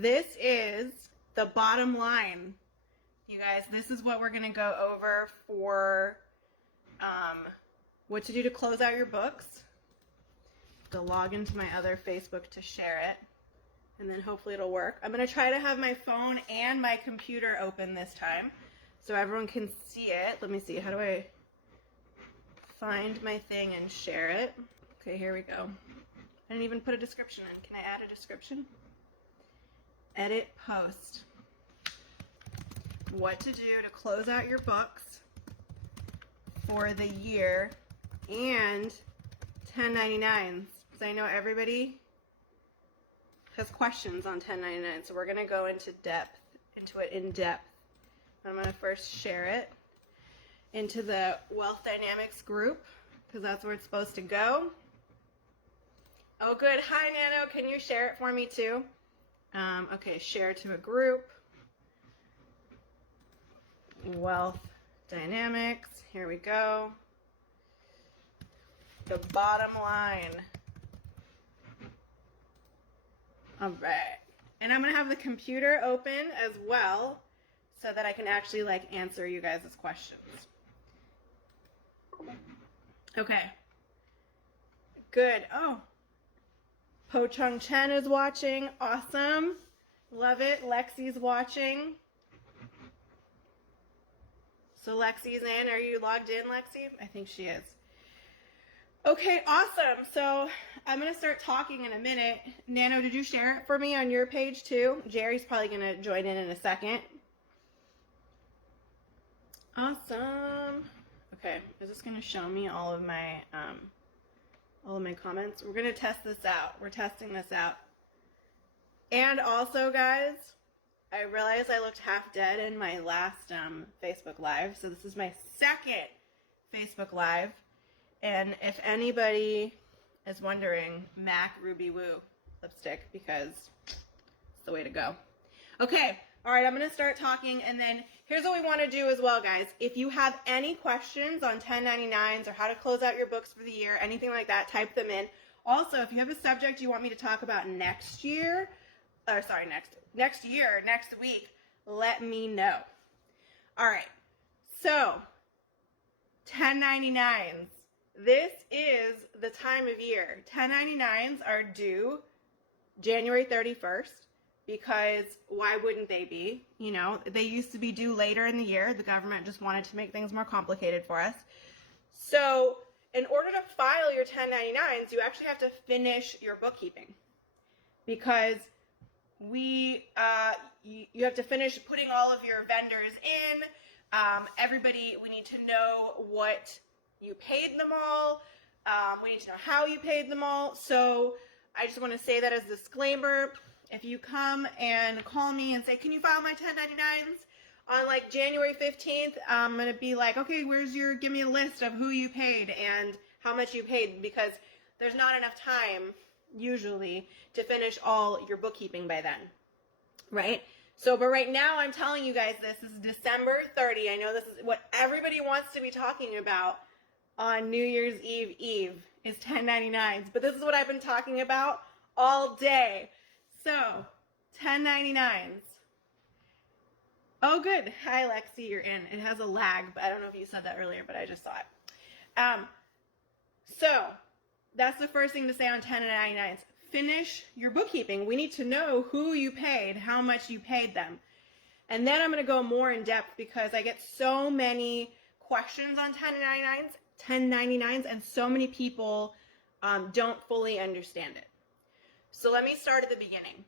this is the bottom line. You guys, this is what we're going to go over for what to do to close out your books. To log into my other Facebook to share it, and then hopefully it'll work. I'm going to try to have my phone and my computer open this time so everyone can see it. Let me see. How do I find my thing and share it? Okay, here we go. I didn't even put a description in. Can I add a description? Edit post. What to do to close out your books for the year and 1099s. Because I know everybody has questions on 1099, so we're going to go into it in depth. I'm going to first share it into the Wealth Dynamics group, because that's where it's supposed to go. Oh, good. Hi, Nano. Can you share it for me, too? Okay, share to a group. Wealth Dynamics. Here we go. The bottom line. All right. And I'm going to have the computer open as well so that I can actually answer you guys' questions. Okay. Good. Oh. Po Chung Chen is watching. Awesome. Love it. Lexi's watching. So Lexi's in. Are you logged in, Lexi? I think she is. Okay, awesome. So I'm going to start talking in a minute. Nano, did you share it for me on your page too? Jerry's probably going to join in a second. Awesome. Okay, is this going to show me all of my comments? We're going to test this out. We're testing this out. And also, guys, I realized I looked half dead in my last Facebook Live. So this is my second Facebook Live. And if anybody is wondering, MAC Ruby Woo lipstick, because it's the way to go. Okay, all right, I'm going to start talking, and then here's what we want to do as well, guys. If you have any questions on 1099s or how to close out your books for the year, anything like that, type them in. Also, if you have a subject you want me to talk about next week, let me know. All right, so 1099s. This is the time of year. 1099s are due January 31st because why wouldn't they be? You know, they used to be due later in the year. The government just wanted to make things more complicated for us. So in order to file your 1099s, you actually have to finish your bookkeeping because you have to finish putting all of your vendors in. Everybody, we need to know what you paid them all. We need to know how you paid them all. So I just want to say that as a disclaimer. If you come and call me and say, can you file my 1099s on January 15th, I'm going to be like, okay, give me a list of who you paid and how much you paid, because there's not enough time usually to finish all your bookkeeping by then, right? So, but right now I'm telling you guys, this is December 30. I know this is what everybody wants to be talking about on New Year's Eve is 1099s, but this is what I've been talking about all day. So, 1099s. Oh, good. Hi, Lexi, you're in. It has a lag, but I don't know if you said that earlier, but I just saw it. So, that's the first thing to say on 1099s. Finish your bookkeeping. We need to know who you paid, how much you paid them. And then I'm going to go more in depth because I get so many questions on 1099s, and so many people don't fully understand it. So let me start at the beginning.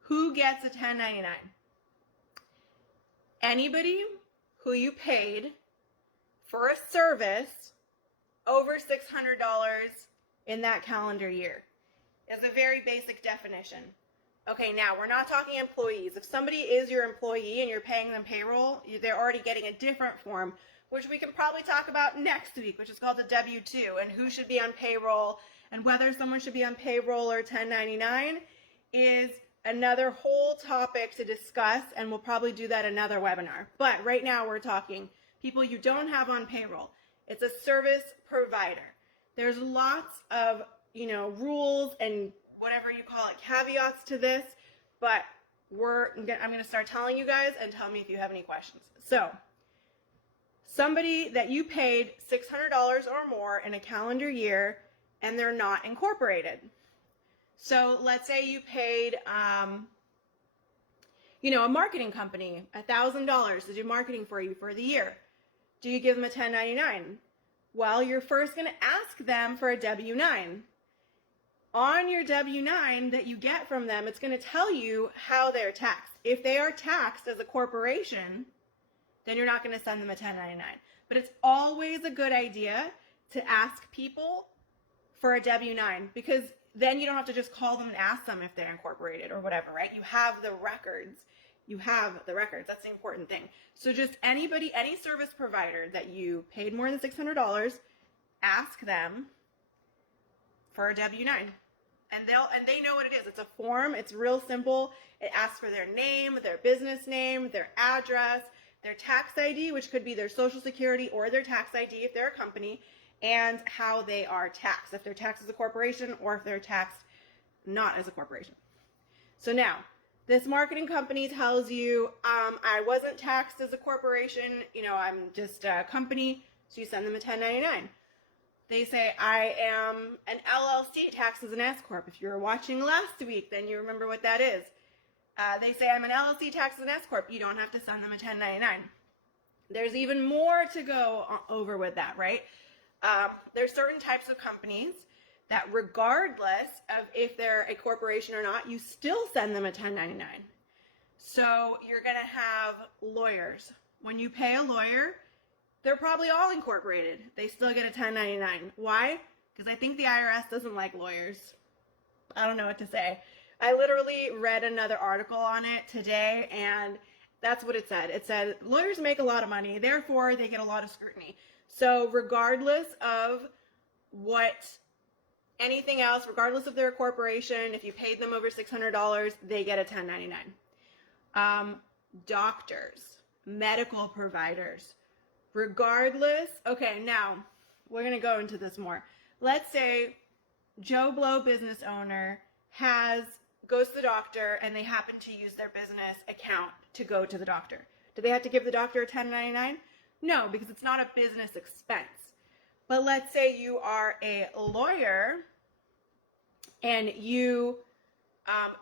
Who gets a 1099? Anybody who you paid for a service over $600 in that calendar year. Is a very basic definition. Okay, now we're not talking employees. If somebody is your employee and you're paying them payroll, they're already getting a different form, which we can probably talk about next week, which is called the W-2, and who should be on payroll and whether someone should be on payroll or 1099 is another whole topic to discuss, and we'll probably do that another webinar. But right now we're talking people you don't have on payroll. It's a service provider. There's lots of rules and whatever you call it, caveats to this, but I'm going to start telling you guys and tell me if you have any questions. So, somebody that you paid $600 or more in a calendar year and they're not incorporated. So let's say you paid, a marketing company $1,000 to do marketing for you for the year. Do you give them a 1099? Well, you're first going to ask them for a W-9. On your W-9 that you get from them, it's going to tell you how they're taxed. If they are taxed as a corporation, then you're not going to send them a 1099. But it's always a good idea to ask people for a W-9, because then you don't have to just call them and ask them if they're incorporated or whatever, right? You have the records. That's the important thing. So just any service provider that you paid more than $600, ask them for a W-9. And they know what it is. It's a form. It's real simple. It asks for their name, their business name, their address, their tax ID, which could be their social security or their tax ID if they're a company, and how they are taxed, if they're taxed as a corporation or if they're taxed not as a corporation. So now, this marketing company tells you, I wasn't taxed as a corporation, I'm just a company, so you send them a 1099. They say, I am an LLC taxed as an S-Corp. If you were watching last week, then you remember what that is. They say, I'm an LLC taxed as an S-Corp. You don't have to send them a 1099. There's even more to go over with that, right? There's certain types of companies that regardless of if they're a corporation or not, you still send them a 1099. So you're going to have lawyers. When you pay a lawyer, they're probably all incorporated. They still get a 1099. Why? Because I think the IRS doesn't like lawyers. I don't know what to say. I literally read another article on it today, and that's what it said. It said, lawyers make a lot of money, therefore they get a lot of scrutiny. So regardless of anything else, regardless of their corporation, if you paid them over $600, they get a 1099. Doctors, medical providers, regardless. Okay, now we're going to go into this more. Let's say Joe Blow business owner goes to the doctor and they happen to use their business account to go to the doctor. Do they have to give the doctor a 1099? No, because it's not a business expense. But let's say you are a lawyer and you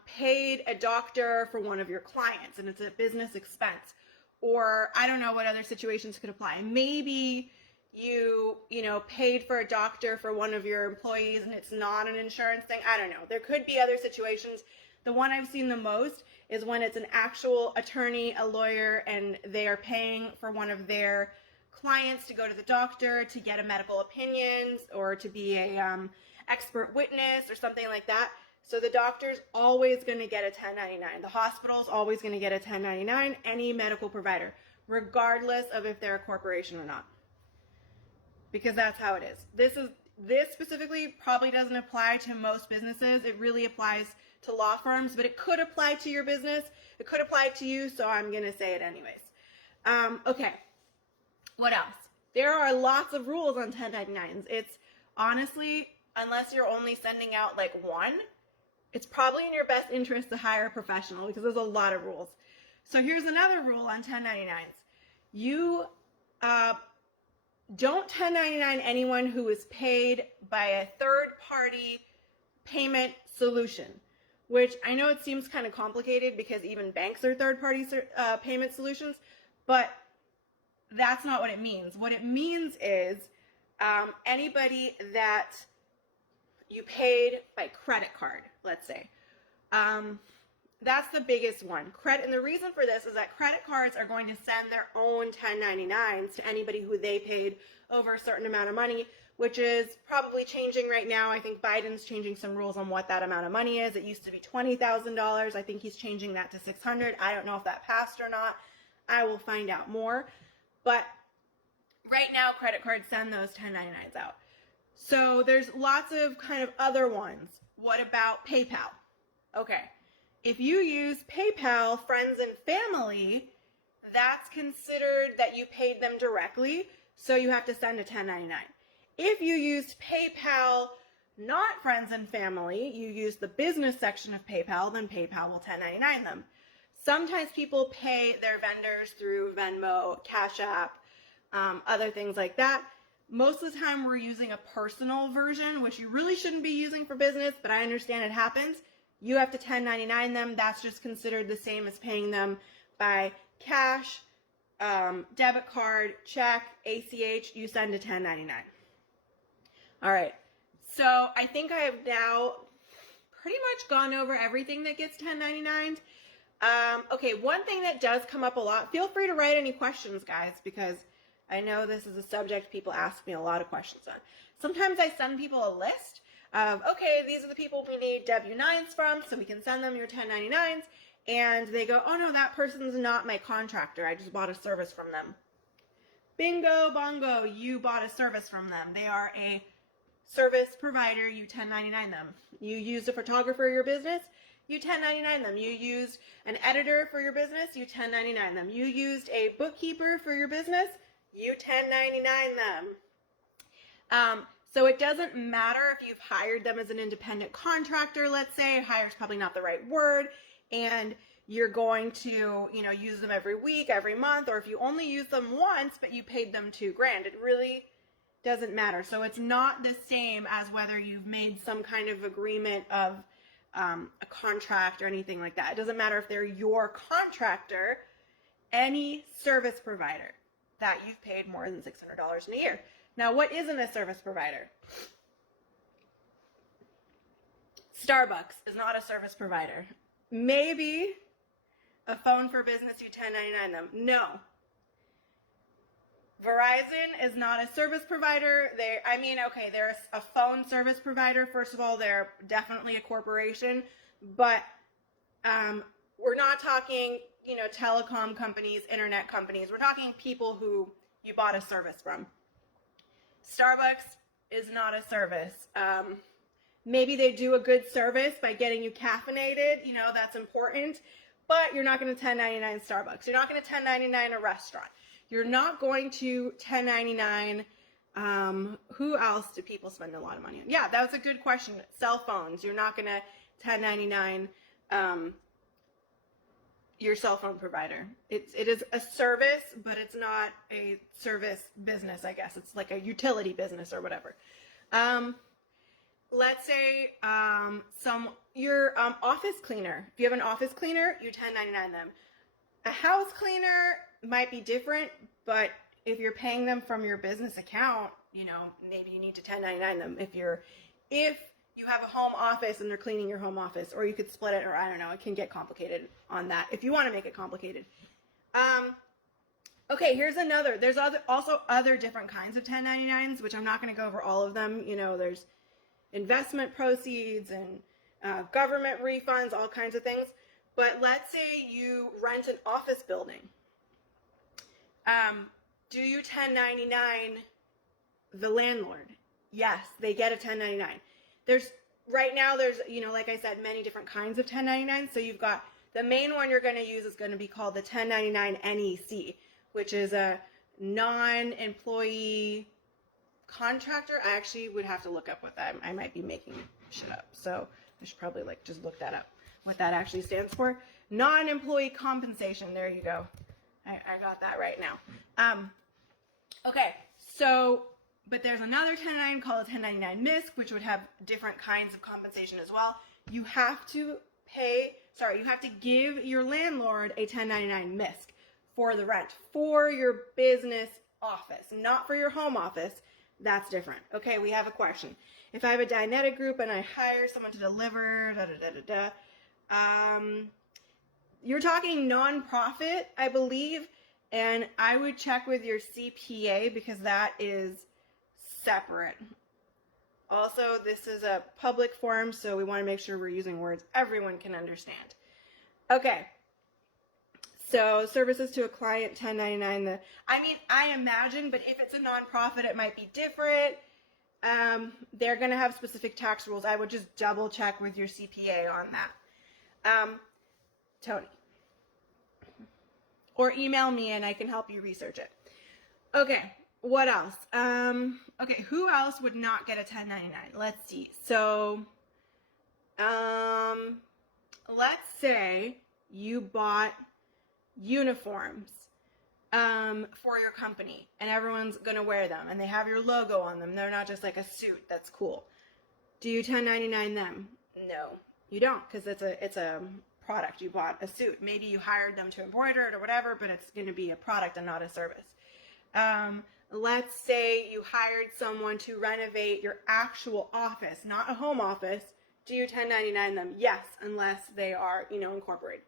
paid a doctor for one of your clients and it's a business expense. Or I don't know what other situations could apply. Maybe you paid for a doctor for one of your employees and it's not an insurance thing. I don't know. There could be other situations. The one I've seen the most is when it's an actual attorney, a lawyer, and they are paying for one of their clients to go to the doctor to get a medical opinion or to be a expert witness or something like that. So the doctor's always going to get a 1099. The hospital's always going to get a 1099, any medical provider, regardless of if they're a corporation or not. Because that's how it is. This specifically probably doesn't apply to most businesses. It really applies to law firms, but it could apply to your business. It could apply to you, so I'm going to say it anyways. Okay. What else? There are lots of rules on 1099s. It's honestly, unless you're only sending out like one, it's probably in your best interest to hire a professional because there's a lot of rules. So here's another rule on 1099s. You don't 1099 anyone who is paid by a third-party payment solution, which I know it seems kind of complicated because even banks are third-party payment solutions, but that's not what it means. What it means is anybody that you paid by credit card, let's say. That's the biggest one. And the reason for this is that credit cards are going to send their own 1099s to anybody who they paid over a certain amount of money, which is probably changing right now. I think Biden's changing some rules on what that amount of money is. It used to be $20,000. I think he's changing that to $600,000. I don't know if that passed or not. I will find out more. But right now, credit cards send those 1099s out. So there's lots of kind of other ones. What about PayPal? Okay. If you use PayPal, friends and family, that's considered that you paid them directly, so you have to send a 1099. If you used PayPal, not friends and family, you use the business section of PayPal, then PayPal will 1099 them. Sometimes people pay their vendors through Venmo, Cash App, other things like that. Most of the time we're using a personal version, which you really shouldn't be using for business, but I understand it happens. You have to 1099 them. That's just considered the same as paying them by cash, debit card, check, ACH. You send a 1099. All right. So I think I have now pretty much gone over everything that gets 1099'd. Okay, one thing that does come up a lot, feel free to write any questions, guys, because I know this is a subject people ask me a lot of questions on. Sometimes I send people a list of, okay, these are the people we need W-9s from, so we can send them your 1099s, and they go, oh no, that person's not my contractor, I just bought a service from them. Bingo, bongo, you bought a service from them. They are a service provider, you 1099 them. You used a photographer for your business, you 1099 them. You used an editor for your business, you 1099 them. You used a bookkeeper for your business, you 1099 them. So it doesn't matter if you've hired them as an independent contractor, let's say. Hire is probably not the right word, and you're going to, use them every week, every month, or if you only use them once, but you paid them $2,000, it really doesn't matter. So it's not the same as whether you've made some kind of agreement of a contract or anything like that. It doesn't matter if they're your contractor, any service provider that you've paid more than $600 in a year. Now, what isn't a service provider? Starbucks is not a service provider. Maybe a phone for business, you 1099 them. No. Verizon is not a service provider. They're a phone service provider. First of all, they're definitely a corporation, but we're not talking, telecom companies, internet companies. We're talking people who you bought a service from. Starbucks is not a service. Maybe they do a good service by getting you caffeinated, that's important, but you're not going to 1099 Starbucks. You're not going to 1099 a restaurant. You're not going to 1099, who else do people spend a lot of money on? Yeah, that was a good question. Cell phones. You're not going to 1099 your cell phone provider. It is a service, but it's not a service business, I guess. It's like a utility business or whatever. Let's say your office cleaner. If you have an office cleaner, you 1099 them. A house cleaner might be different, but if you're paying them from your business account, maybe you need to 1099 them. If you have a home office and they're cleaning your home office, or you could split it, or I don't know, it can get complicated on that if you want to make it complicated. Okay, here's another. There's also other different kinds of 1099s, which I'm not going to go over all of them. There's investment proceeds and government refunds, all kinds of things. But let's say you rent an office building. Do you 1099 the landlord? Yes, they get a 1099. Right now there's, like I said, many different kinds of 1099. So you've got the main one you're going to use is going to be called the 1099 NEC, which is a non-employee contractor. I actually would have to look up what that, I might be making shit up. So I should probably just look that up, what that actually stands for. Non-employee compensation. There you go. I got that right now. Okay, so, but there's another 1099 called a 1099 MISC, which would have different kinds of compensation as well. You have to give your landlord a 1099 MISC for the rent, for your business office, not for your home office. That's different. Okay, we have a question. If I have a Dianetic group and I hire someone to deliver, you're talking nonprofit, I believe, and I would check with your CPA because that is separate. Also, this is a public forum, so we want to make sure we're using words everyone can understand. Okay, so services to a client, 1099. I imagine, but if it's a nonprofit, it might be different. They're going to have specific tax rules. I would just double check with your CPA on that. Tony. Or email me and I can help you research it. Okay, what else? Okay, who else would not get a 1099? Let's see. So, let's say you bought uniforms for your company, and everyone's going to wear them, and they have your logo on them. They're not just like a suit that's cool. Do you 1099 them? No, you don't, because it's a product. You bought a suit. Maybe you hired them to embroider it or whatever, but it's going to be a product and not a service. Let's say you hired someone to renovate your actual office, not a home office. Do you 1099 them? Yes, unless they are, incorporated.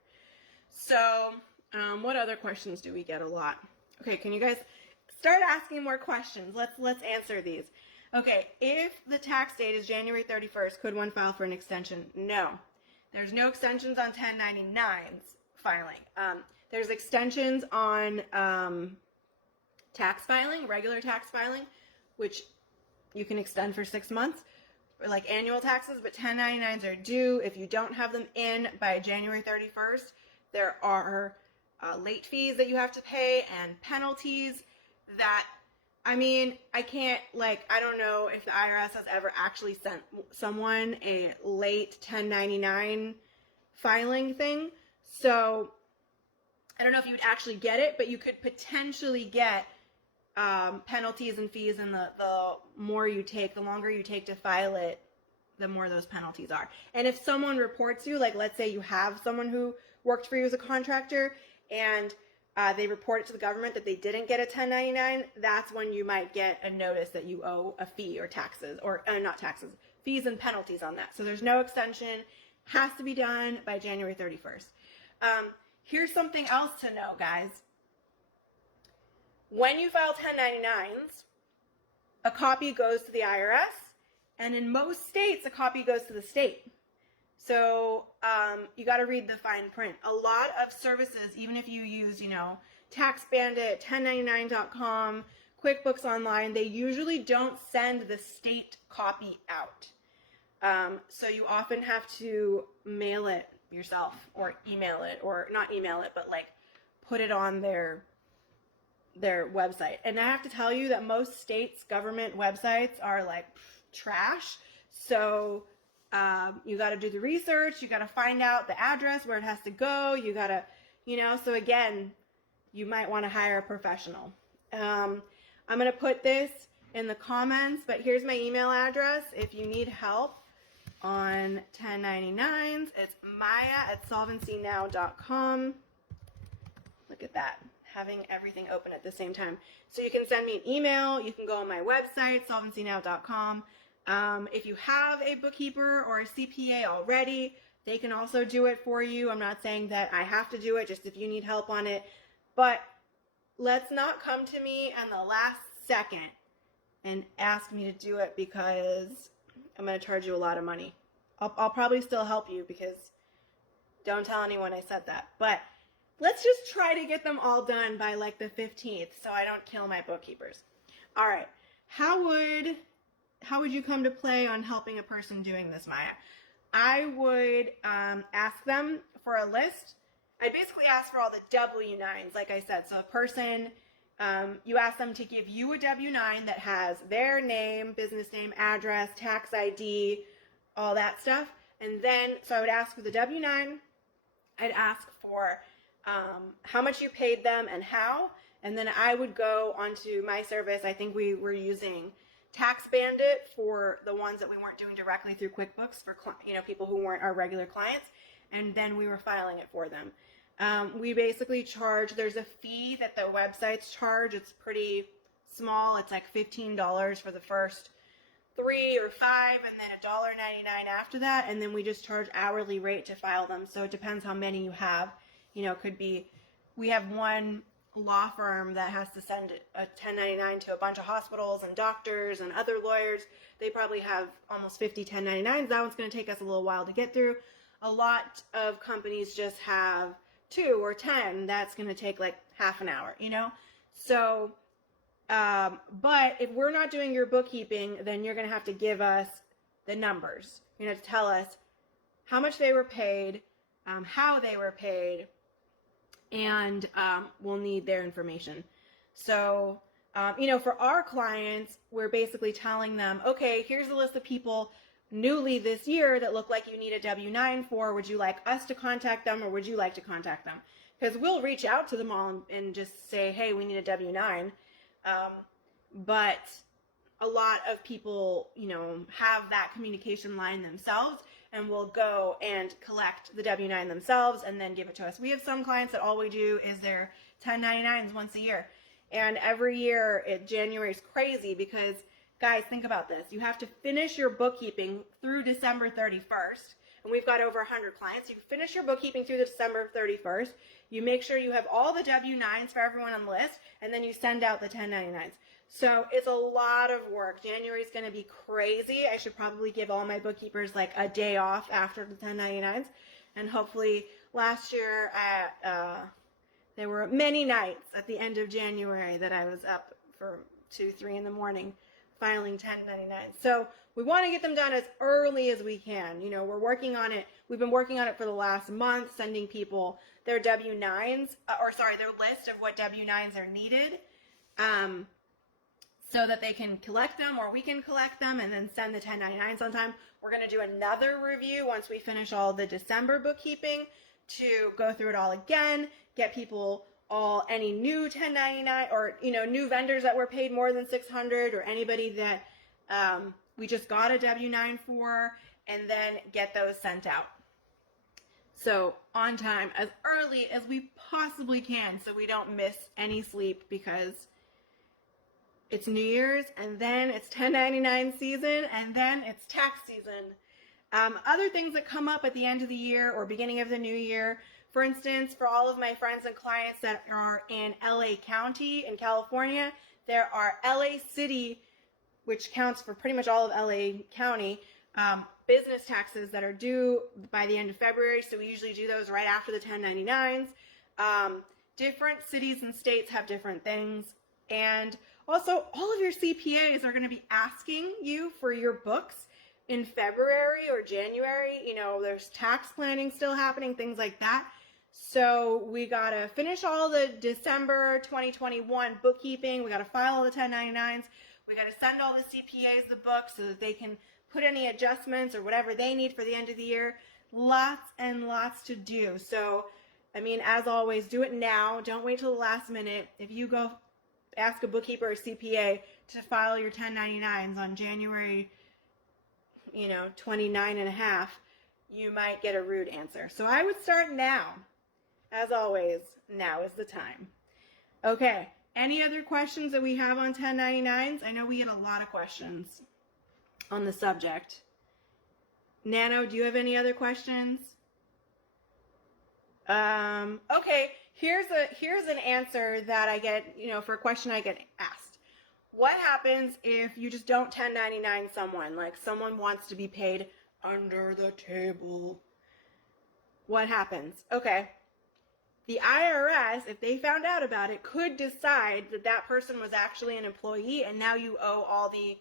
So, what other questions do we get a lot? Okay, can you guys start asking more questions? Let's answer these. Okay, if the tax date is January 31st, could one file for an extension? No. There's no extensions on 1099s filing. There's extensions on tax filing, regular tax filing, which you can extend for 6 months, like annual taxes, but 1099s are due. If you don't have them in by January 31st, there are late fees that you have to pay and penalties that, I don't know if the IRS has ever actually sent someone a late 1099 filing thing. So I don't know if you would actually get it, but you could potentially get penalties and fees, and the more you take, the longer you take to file it, the more those penalties are. And if someone reports you, like let's say you have someone who worked for you as a contractor and they report it to the government that they didn't get a 1099, that's when you might get a notice that you owe a fee or taxes, or not taxes, fees and penalties on that. So there's no extension, has to be done by January 31st. Here's something else to know, guys. When you file 1099s, a copy goes to the IRS, and in most states, a copy goes to the state. So you got to read the fine print. A lot of services, even if you use, Tax Bandit, 1099.com, QuickBooks Online, they usually don't send the state copy out. So you often have to mail it yourself or email it, or not email it, but like put it on their website. And I have to tell you that most states' government websites are like trash. So you got to do the research. You got to find out the address where it has to go. You got to, so again, you might want to hire a professional. I'm going to put this in the comments, but here's my email address. If you need help on 1099s, it's maya@solvencynow.com. Look at that, having everything open at the same time. So you can send me an email. You can go on my website, solvencynow.com. If you have a bookkeeper or a CPA already, they can also do it for you. I'm not saying that I have to do it, just if you need help on it. But let's not come to me in the last second and ask me to do it because I'm going to charge you a lot of money. I'll probably still help you, because don't tell anyone I said that. But let's just try to get them all done by like the 15th so I don't kill my bookkeepers. All right. How would you come to play on helping a person doing this, Maya? I would ask them for a list. I basically ask for all the W-9s, like I said. So a person, you ask them to give you a W-9 that has their name, business name, address, tax ID, all that stuff. And then, so I would ask for the W-9. I'd ask for how much you paid them and how. And then I would go onto my service. I think we were using Tax Bandit for the ones that we weren't doing directly through QuickBooks for people who weren't our regular clients, and then we were filing it for them. We basically charge, there's a fee that the websites charge. It's pretty small. It's like $15 for the first 3 or 5, and then $1.99 after that, and then we just charge hourly rate to file them. So it depends how many you have. It could be, we have one law firm that has to send a 1099 to a bunch of hospitals and doctors and other lawyers. They probably have almost 50 1099s. That one's going to take us a little while to get through. A lot of companies just have 2 or 10. That's going to take like half an hour, So, but if we're not doing your bookkeeping, then you're going to have to give us the numbers. You're going to have to tell us how much they were paid, how they were paid, and we'll need their information. So, for our clients, we're basically telling them, okay, here's a list of people newly this year that look like you need a W-9 for, would you like us to contact them or would you like to contact them? Because we'll reach out to them all and just say, hey, we need a W-9. But a lot of people, have that communication line themselves and will go and collect the W-9 themselves and then give it to us. We have some clients that all we do is their 1099s once a year. And every year, January is crazy because, guys, think about this. You have to finish your bookkeeping through December 31st. And we've got over 100 clients. You finish your bookkeeping through December 31st. You make sure you have all the W-9s for everyone on the list. And then you send out the 1099s. So it's a lot of work. January is going to be crazy. I should probably give all my bookkeepers like a day off after the 1099s. And hopefully last year there were many nights at the end of January that I was up for 2, 3 in the morning filing 1099s. So we want to get them done as early as we can. We're working on it. We've been working on it for the last month, sending people their W-9s, their list of what W-9s are needed. So that they can collect them or we can collect them and then send the 1099s on time. We're going to do another review once we finish all the December bookkeeping to go through it all again, get people any new 1099 or, new vendors that were paid more than $600 or anybody that we just got a W-9 for, and then get those sent out. So on time, as early as we possibly can so we don't miss any sleep because it's New Year's, and then it's 1099 season, and then it's tax season. Other things that come up at the end of the year or beginning of the new year, for instance, for all of my friends and clients that are in LA County in California, there are LA City, which counts for pretty much all of LA County, business taxes that are due by the end of February. So we usually do those right after the 1099s. Different cities and states have different things. And also, all of your CPAs are going to be asking you for your books in February or January. There's tax planning still happening, things like that. So we got to finish all the December 2021 bookkeeping. We got to file all the 1099s. We got to send all the CPAs the books so that they can put any adjustments or whatever they need for the end of the year. Lots and lots to do. So, as always, do it now. Don't wait till the last minute. If you go ask a bookkeeper or CPA to file your 1099s on January, 29 and a half, you might get a rude answer. So I would start now. As always, now is the time. Okay, any other questions that we have on 1099s? I know we get a lot of questions on the subject. Nano, do you have any other questions? Okay, here's an answer that I get, for a question I get asked. What happens if you just don't 1099 someone, like someone wants to be paid under the table? What happens? Okay, the IRS, if they found out about it, could decide that that person was actually an employee and now you owe all the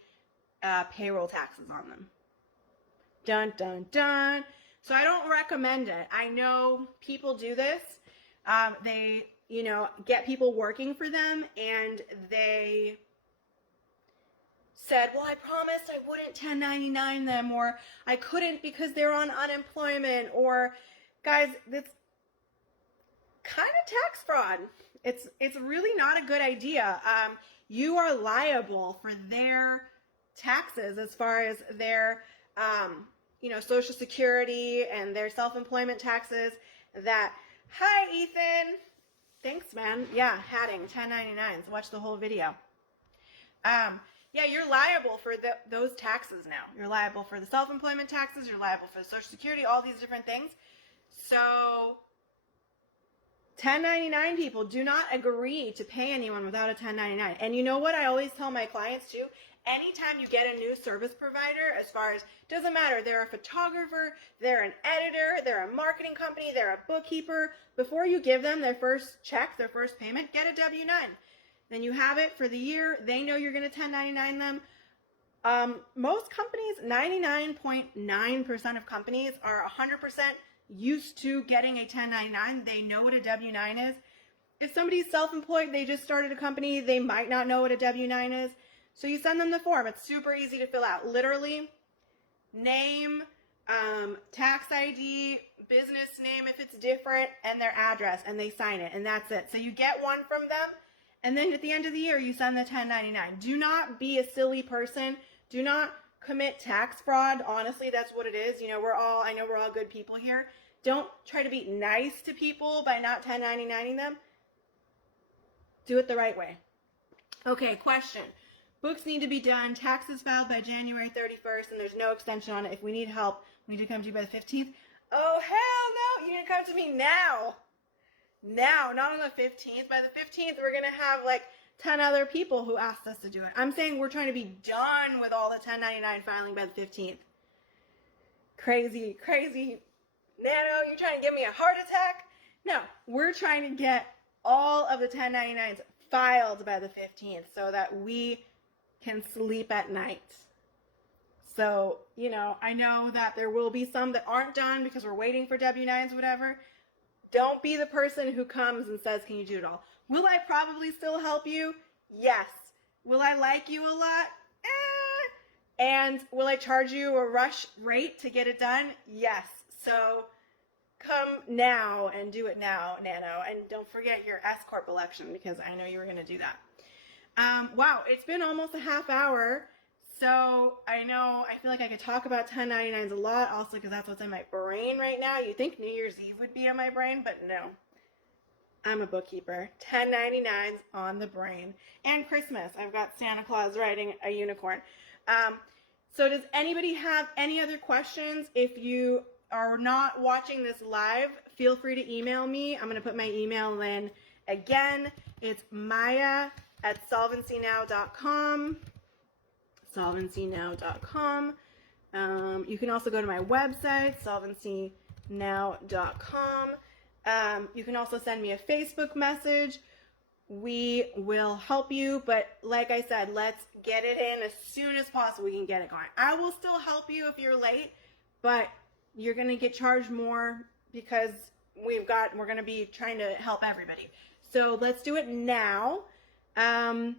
payroll taxes on them. Dun, dun, dun. So I don't recommend it. I know people do this. They, get people working for them and they said, well, I promised I wouldn't 1099 them, or I couldn't because they're on unemployment, or guys, that's kind of tax fraud. It's really not a good idea. You are liable for their taxes as far as their, Social Security and their self-employment taxes. Hi, Ethan. Thanks, man. Yeah, hatting, 1099s. Watch the whole video. You're liable for those taxes now. You're liable for the self-employment taxes. You're liable for the Social Security, all these different things. So 1099 people do not agree to pay anyone without a 1099. And you know what I always tell my clients too? Anytime you get a new service provider, as far as, doesn't matter, they're a photographer, they're an editor, they're a marketing company, they're a bookkeeper, before you give them their first check, their first payment, get a W-9. Then you have it for the year. They know you're going to 1099 them. Most companies, 99.9% of companies are 100% used to getting a 1099. They know what a W-9 is. If somebody's self-employed, they just started a company, they might not know what a W-9 is. So you send them the form. It's super easy to fill out. Literally, name, tax ID, business name if it's different, and their address, and they sign it, and that's it. So you get one from them, and then at the end of the year, you send the 1099. Do not be a silly person. Do not commit tax fraud. Honestly, that's what it is. You know, I know we're all good people here. Don't try to be nice to people by not 1099ing them. Do it the right way. Okay, question. Books need to be done. Taxes filed by January 31st, and there's no extension on it. If we need help, we need to come to you by the 15th. Oh, hell no. You need to come to me now. Now, not on the 15th. By the 15th, we're going to have like 10 other people who asked us to do it. I'm saying we're trying to be done with all the 1099 filing by the 15th. Crazy, crazy. Nano, you're trying to give me a heart attack? No, we're trying to get all of the 1099s filed by the 15th so that we can sleep at night. So, you know, I know that there will be some that aren't done because we're waiting for W-9s, whatever. Don't be the person who comes and says, can you do it all? Will I probably still help you? Yes. Will I like you a lot? And will I charge you a rush rate to get it done? Yes. So come now and do it now, Nano. And don't forget your S-Corp election because I know you were going to do that. Wow, it's been almost a half hour. So I feel like I could talk about 1099s a lot also because that's what's in my brain right now. You think New Year's Eve would be on my brain, but no. I'm a bookkeeper. 1099s on the brain. And Christmas. I've got Santa Claus riding a unicorn. So does anybody have any other questions? If you are not watching this live, feel free to email me. I'm going to put my email in again. It's maya@solvencynow.com. solvencynow.com. You can also go to my website, solvencynow.com. You can also send me a Facebook message. We will help you, but like I said, let's get it in as soon as possible. We can get it going. I will still help you if you're late, but you're going to get charged more because we're going to be trying to help everybody. So let's do it now. And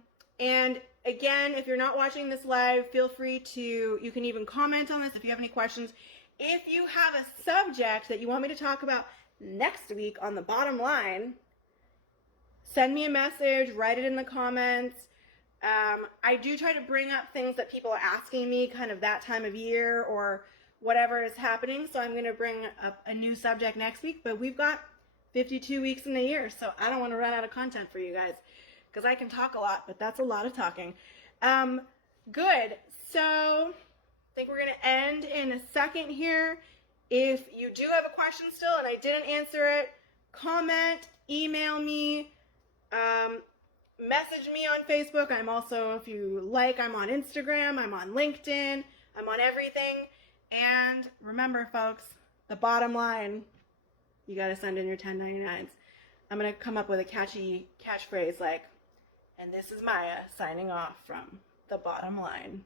again, if you're not watching this live, feel free to, you can even comment on this if you have any questions. If you have a subject that you want me to talk about next week on the bottom line, send me a message, write it in the comments. I do try to bring up things that people are asking me kind of that time of year or whatever is happening. So I'm going to bring up a new subject next week, but we've got 52 weeks in a year. So I don't want to run out of content for you guys because I can talk a lot, but that's a lot of talking. Good. So I think we're going to end in a second here. If you do have a question still and I didn't answer it, comment, email me, message me on Facebook. I'm also, if you like, I'm on Instagram, I'm on LinkedIn, I'm on everything. And remember, folks, the bottom line, you got to send in your 1099s. I'm going to come up with a catchy catchphrase like, and this is Maya signing off from the bottom line.